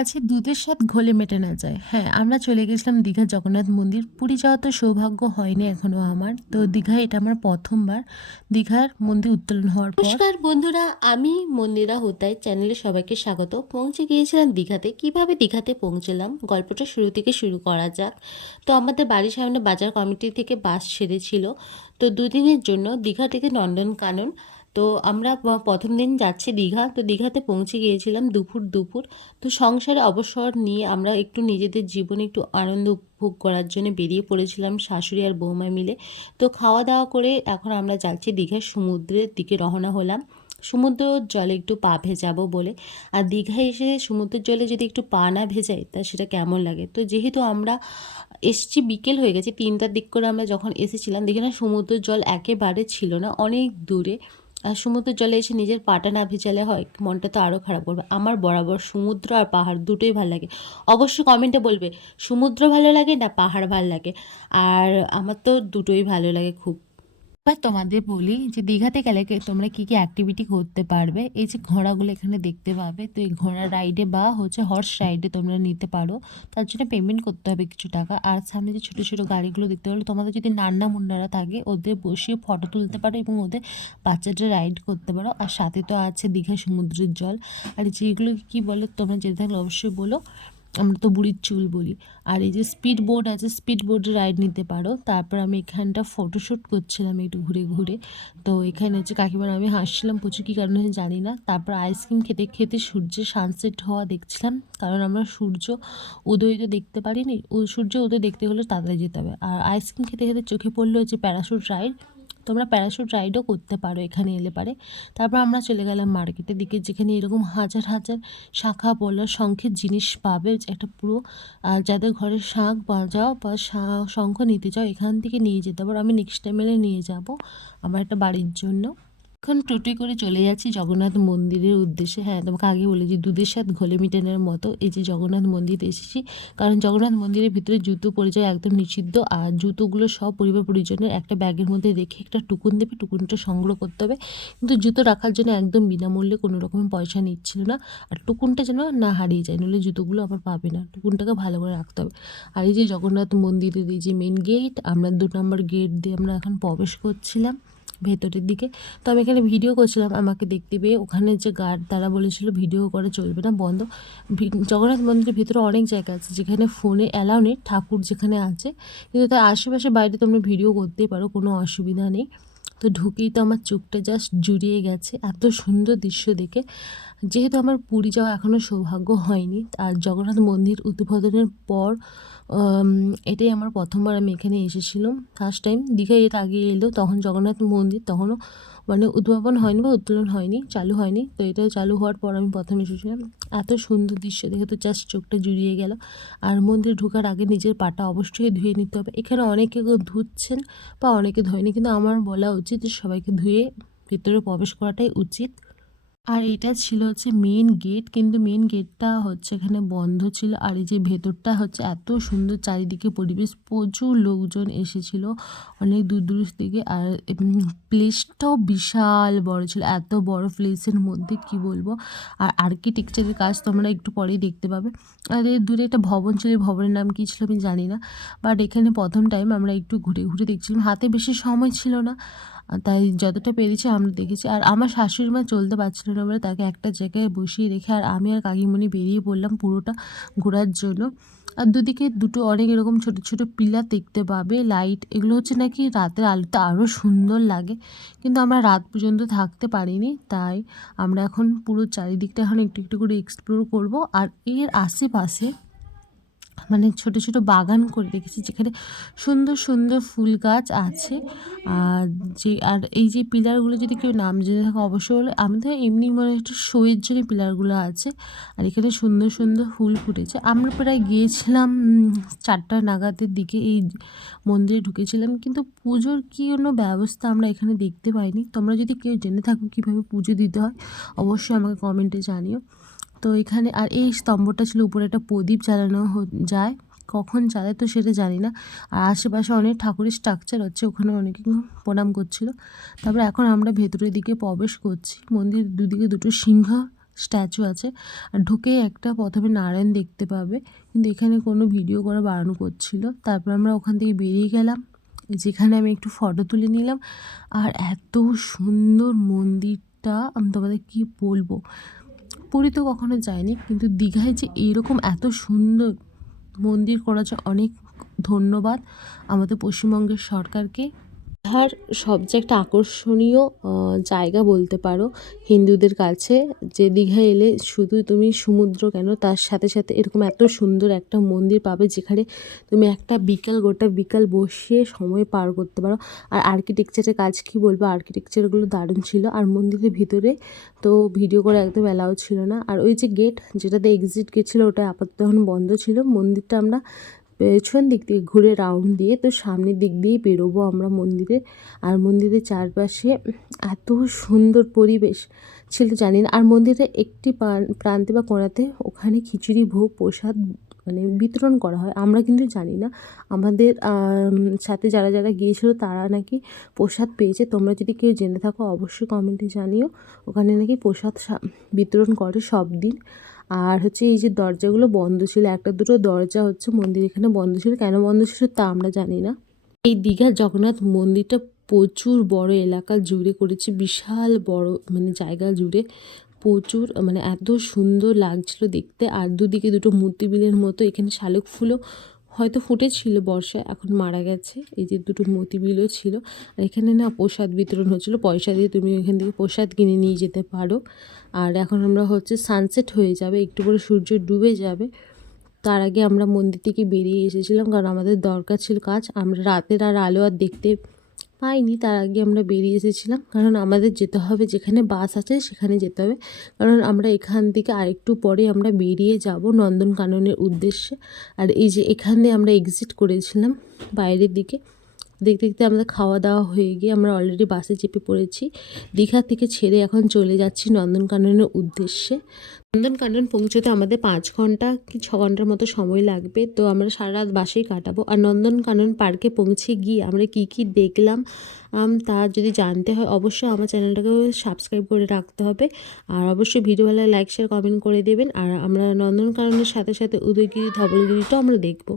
আছে, দুধের স্বাদ ঘোলে মেটে না যায়। হ্যাঁ আমরা চলে গেছিলাম দীঘা জগন্নাথ মন্দির। পুরী যাওয়া তো সৌভাগ্য হয়নি এখনও আমার। তো দীঘায় এটা আমার প্রথমবার দীঘার মন্দির উত্তোলন হওয়ার পর। বন্ধুরা, আমি মন্দিরা হোতাই, চ্যানেলে সবাইকে স্বাগত। পৌঁছে গিয়েছিলাম দীঘাতে। কীভাবে দীঘাতে পৌঁছলাম? গল্পটা শুরু থেকে শুরু করা যাক। তো আমাদের বাড়ির সামনে বাজার কমিটি থেকে বাস ছেড়েছিল তো দুদিনের জন্য দীঘা থেকে নন্দনকানন তো আমরা প্রথম দিন যাচ্ছি দীঘা, তো দীঘাতে পৌঁছে গিয়েছিলাম দুপুর দুপুর। তো সংসারে অবসর নিয়ে আমরা একটু নিজেদের জীবনে একটু আনন্দ উপভোগ করার জন্য বেরিয়ে পড়েছিলাম শাশুড়ি আর বৌমা মিলে। তো খাওয়া দাওয়া করে এখন আমরা যাচ্ছি দীঘার সমুদ্রের দিকে রওনা হলাম। সমুদ্র জলে একটু পা ভেজাবো বলে। আর দীঘায় এসে সমুদ্রের জলে যদি একটু পা না ভেজাই, তা সেটা কেমন লাগে? তো যেহেতু আমরা এসছি, বিকেল হয়ে গেছে, তিনটার দিক করে আমরা যখন এসেছিলাম, দেখি না সমুদ্রের জল একেবারে ছিল না, অনেক দূরে। আর সমুদ্রের জলে এসে নিজের পাটা না ভেজালে হয়, মনটা তো আরও খারাপ করবে। আমার বরাবর সমুদ্র আর পাহাড় দুটোই ভালো লাগে। অবশ্যই কমেন্টে বলবে, সমুদ্র ভালো লাগে না পাহাড় ভালো লাগে? আর আমার তো দুটোই ভালো লাগে খুব। এবার তোমাদের বলি যে দীঘাতে গেলে তোমরা কি কি অ্যাক্টিভিটি করতে পারবে? এই যে ঘোড়াগুলো এখানে দেখতে পাবে। তো এই ঘোড়া রাইডে বা হচ্ছে হর্স রাইডে তোমরা নিতে পারো। তার জন্য পেমেন্ট করতে হবে কিছু টাকা। আর সামনে যে ছোটো ছোটো গাড়িগুলো দেখতে পারো তোমাদের যদি নান্না মুন্নারা থাকে, ওদের বসিয়ে ফটো তুলতে পারো এবং ওদের বাচ্চাদের রাইড করতে পারো। আর সাথে তো আছে দীঘা সমুদ্রের জল। আর যেগুলো কি বলো, তোমরা যেতে থাকলে অবশ্যই বলো। আমরা তো বুড়ির চুল বলি। আর এই যে স্পিড বোট আছে স্পিড বোটে রাইড নিতে পারো। তারপর আমি এখানটা ফটোশ্যুট করছিলাম একটু ঘুরে ঘুরে। তো এখানে হচ্ছে কাকিমার আমি হাসছিলাম, প্রচুর কী কারণে জানি না। তারপর আইসক্রিম খেতে খেতে সূর্যের সানসেট হওয়া দেখছিলাম। কারণ আমরা সূর্য উদয় তো দেখতে পারিনি। সূর্য উদয় দেখতে হলে তাড়াতাড়ি যেতে হবে। আর আইসক্রিম খেতে খেতে চোখে পড়ল হচ্ছে প্যারাশুট রাইড তোমরা প্যারাশুট রাইডও করতে পারো এখানে এলে পারে। তারপর আমরা চলে গেলাম মার্কেটের দিকে, যেখানে এরকম হাজার হাজার শাখা বলা শঙ্খের জিনিস পাবে। একটা পুরো যাদের ঘরে শাঁখ বাজাও বা শঙ্খ নিতে চাও, এখান থেকে নিয়ে যেতে পারো। আমি নেক্সট টাইম এলে নিয়ে যাব আমার একটা বাড়ির জন্য। এখন টোটোয় করে চলে যাচ্ছি জগন্নাথ মন্দিরের উদ্দেশ্যে। হ্যাঁ তোমাকে আগে বলেছি দুধের স্বাদ ঘোলে মিটানের মতো এই যে জগন্নাথ মন্দিরে এসেছি। কারণ জগন্নাথ মন্দিরের ভিতরে জুতো পরিচয় একদম নিষিদ্ধ আর জুতোগুলো সব পরিবার পরিজনের একটা ব্যাগের মধ্যে রেখে একটা টুকুন দেবে, টুকুনটা সংগ্রহ করতে হবে। কিন্তু জুতো রাখার জন্য একদম বিনামূল্যে কোনো রকমের পয়সা নিচ্ছিল না আর টুকুনটা যেন না হারিয়ে যায়, নইলে জুতোগুলো আবার পাবে না। টুকুনটাকে ভালো করে রাখতে হবে। আর এই যে জগন্নাথ মন্দিরের এই যে মেন গেট আমরা দু নম্বর গেট দিয়ে আমরা এখন প্রবেশ করছিলাম। ভেতরের দিকে। তো আমি এখানে ভিডিও করছিলাম, আমাকে দেখতে পেয়ে। ওখানে যে গার্ড তারা বলেছিল ভিডিও করে চলবে না, বন্ধ। জগন্নাথ মন্দিরের ভিতরে অনেক জায়গা আছে, যেখানে ফোনে অ্যালাউ নেই, ঠাকুর যেখানে আছে। কিন্তু তার আশেপাশে বাইরে তোমরা ভিডিও করতেই পারো, কোনো অসুবিধা নেই। তো ঢুকেই তো আমার চোখটা জাস্ট জুড়িয়ে গেছে, এত সুন্দর দৃশ্য দেখে। যেহেতু আমার পুরী যাওয়া এখনও সৌভাগ্য হয়নি, আর জগন্নাথ মন্দির উদ্বোধনের পর এটাই আমার প্রথমবার আমি এখানে এসেছিলাম। ফার্স্ট টাইম দীঘায় এর আগে এলো, তখন জগন্নাথ মন্দির, তখনও মানে উদ্ভাবন হয়নি বা উত্তোলন হয়নি, চালু হয়নি। তো এটা চালু হওয়ার পর আমি প্রথম এসেছিলাম। এত সুন্দর দৃশ্য দেখে তো জাস্ট চোখটা জুড়িয়ে গেল। আর মন্দির ঢোকার আগে নিজের পাটা অবশ্যই ধুয়ে নিতে হবে। এখানে অনেকে ধুচ্ছেন বা অনেকে ধোয়নি, কিন্তু আমার বলা উচিত সবাইকে ধুয়ে ভিতরে প্রবেশ করাটাই উচিত। আর এটা ছিল হচ্ছে মেন গেট কিন্তু মেন গেটটা হচ্ছে এখানে বন্ধ ছিল। আর এই যে ভেতরটা হচ্ছে এত সুন্দর চারিদিকে পরিবেশ, প্রচুর লোকজন এসেছিল অনেক দূর দূর থেকে। আর প্লেসটাও বিশাল বড় ছিল, এত বড় প্লেসের মধ্যে কি বলব? আর আর্কিটেকচারের কাজ তোমরা একটু পরেই দেখতে পাবে। আর এর দূরে একটা ভবন ছিল ভবনের নাম কী ছিল আমি জানি না। বাট এখানে প্রথম টাইম আমরা একটু ঘুরে ঘুরে দেখছিলাম। হাতে বেশি সময় ছিল না। তাই যতটা পেরেছি আমরা দেখেছি। আর আমার শাশুড়ি মা চলতে পারছিল না বলে তাকে একটা জায়গায় বসিয়ে রেখে আর আমি আর কাকিমণি বেরিয়ে পড়লাম পুরোটা ঘোরার জন্য। আর দুদিকে দুটো অনেক এরকম ছোট ছোট পিলার দেখতে পাবে, লাইট, এগুলো হচ্ছে নাকি রাতের আলোতে আরও সুন্দর লাগে। কিন্তু আমরা রাত পর্যন্ত থাকতে পারিনি, তাই আমরা এখন পুরো চারিদিকটা এখন একটু একটু করে এক্সপ্লোর করব। আর এর আশেপাশে মানে ছোট ছোট বাগান করে রেখেছি যেখানে সুন্দর সুন্দর ফুল গাছ আছে। আর যে, আর এই যে পিলারগুলো যদি কেউ নাম জেনে থাকে অবশ্যই বলে আমি তো এমনি মনে একটু শোয়ের জন্য পিলারগুলো আছে আর এখানে সুন্দর সুন্দর ফুল ফুটেছে। আমরা প্রায় গিয়েছিলাম চারটা নাগাদের দিকে এই মন্দিরে ঢুকেছিলাম কিন্তু পুজোর কি কোনো ব্যবস্থা আমরা এখানে দেখতে পাইনি। তোমরা যদি কেউ জেনে থাকো কীভাবে পুজো দিতে হয়, অবশ্যই আমাকে কমেন্টে জানিও। তো এখানে আর এই স্তম্ভটা ছিল উপরে একটা প্রদীপ জ্বালানো যায়। কখন জ্বালায় তো সেটা জানি না। আর আশেপাশে অনেক ঠাকুরের স্ট্রাকচার হচ্ছে, ওখানে অনেকে প্রণাম করছিল। তারপরে এখন আমরা ভেতরের দিকে প্রবেশ করছি। মন্দির দুদিকে দুটো সিংহ স্ট্যাচু আছে। আর ঢুকে একটা প্রথমে নারায়ণ দেখতে পাবে। কিন্তু এখানে কোনো ভিডিও করা বারণ করছিল। তারপর আমরা ওখান থেকে বেরিয়ে গেলাম। যেখানে আমি একটু ফটো তুলে নিলাম। আর এত সুন্দর মন্দিরটা, আমি তোমাদের কী বলব? পুরী তো কখনো যায়নি কিন্তু দীঘায় যে এরকম এত সুন্দর মন্দির করেছে অনেক ধন্যবাদ আমাদের পশ্চিমবঙ্গের সরকারকে। দীঘার সবচেয়ে একটা আকর্ষণীয় জায়গা বলতে পারো হিন্দুদের কাছে। যে দীঘায় এলে শুধু তুমি সমুদ্র কেন, তার সাথে সাথে এরকম এত সুন্দর একটা মন্দির পাবে যেখানে তুমি একটা বিকাল, গোটা বিকাল বসে সময় পার করতে পারো। আর আর্কিটেকচারের কাজ কি বলব? আর্কিটেকচারগুলো দারুণ ছিল। আর মন্দিরের ভিতরে তো ভিডিও করে একদম অ্যালাউ ছিল না। আর ওই যে গেট যেটাতে এক্সিট গেট ছিল ওটা আপাতত এখন বন্ধ ছিল। মন্দিরটা আমরা পেছন দিক থেকে ঘুরে রাউন্ড দিয়ে তো সামনের দিক দিয়েই বেরোবো আমরা মন্দিরে। আর মন্দিরের চারপাশে এত সুন্দর পরিবেশ ছিল জানি না আর মন্দিরের একটি প্রান- প্রান্তে বা কোণাতে ওখানে খিচুড়ি, ভোগ, প্রসাদ মানে বিতরণ করা হয়। আমরা কিন্তু জানি না। আমাদের সাথে যারা যারা গিয়েছিল তারা নাকি প্রসাদ পেয়েছে। তোমরা যদি কেউ জেনে থাকো অবশ্যই কমেন্টে জানিও। ওখানে নাকি প্রসাদ বিতরণ করে সব দিন। আর হচ্ছে এই যে দরজাগুলো বন্ধ ছিল, একটা দুটো দরজা হচ্ছে মন্দির এখানে বন্ধ ছিল। কেন বন্ধ ছিল তা আমরা জানি না। এই দীঘার জগন্নাথ মন্দিরটা প্রচুর বড় এলাকা জুড়ে করেছে, বিশাল বড় মানে জায়গা জুড়ে প্রচুর মানে এত সুন্দর লাগছিল দেখতে। আর দুদিকে দুটো মূর্তি বিলের মতো, এখানে শালুক ফুলও হয়তো ফুটেছিল বর্ষায়, এখন মারা গেছে। এই যে দুটো মতিবিলও ছিল। আর এখানে না প্রসাদ বিতরণ হচ্ছিল। পয়সা দিয়ে তুমি এখান থেকে প্রসাদ কিনে নিয়ে যেতে পারো। আর এখন আমরা হচ্ছে সানসেট হয়ে যাবে। একটু করে সূর্য ডুবে যাবে। তার আগে আমরা মন্দির থেকে বেরিয়ে এসেছিলাম। কারণ আমাদের দরকার ছিল কাজ। আমরা রাতের আর আলো আর দেখতে পাইনি, তার আগে আমরা বেরিয়ে এসেছিলাম। কারণ আমাদের যেতে হবে যেখানে বাস আছে সেখানে যেতে হবে। কারণ আমরা এখান থেকে আরেকটু পরে আমরা বেরিয়ে যাব নন্দনকাননের উদ্দেশ্যে। আর এই যে এখানে আমরা এক্সিট করেছিলাম বাইরের দিকে। দেখতে দেখতে আমাদের খাওয়া দাওয়া হয়ে গিয়ে আমরা অলরেডি বাসে চেপে পড়েছি। দীঘা থেকে ছেড়ে এখন চলে যাচ্ছি নন্দনকাননের উদ্দেশ্যে। নন্দনকানন পৌঁছতে আমাদের পাঁচ ঘণ্টা কি ছ ঘণ্টার মতো সময় লাগবে, তো আমরা সারা রাত বাসেই কাটাবো। আর নন্দনকানন পার্কে পৌঁছে গিয়ে আমরা কি কি দেখলাম তা যদি জানতে হয় অবশ্যই আমার চ্যানেলটাকে সাবস্ক্রাইব করে রাখতে হবে। আর অবশ্যই ভিডিও ভালো লাইক শেয়ার কমেন্ট করে দেবেন। আর আমরা নন্দনকাননের সাথে সাথে উদয়গিরি, ধবলগিরিটাও আমরা দেখব।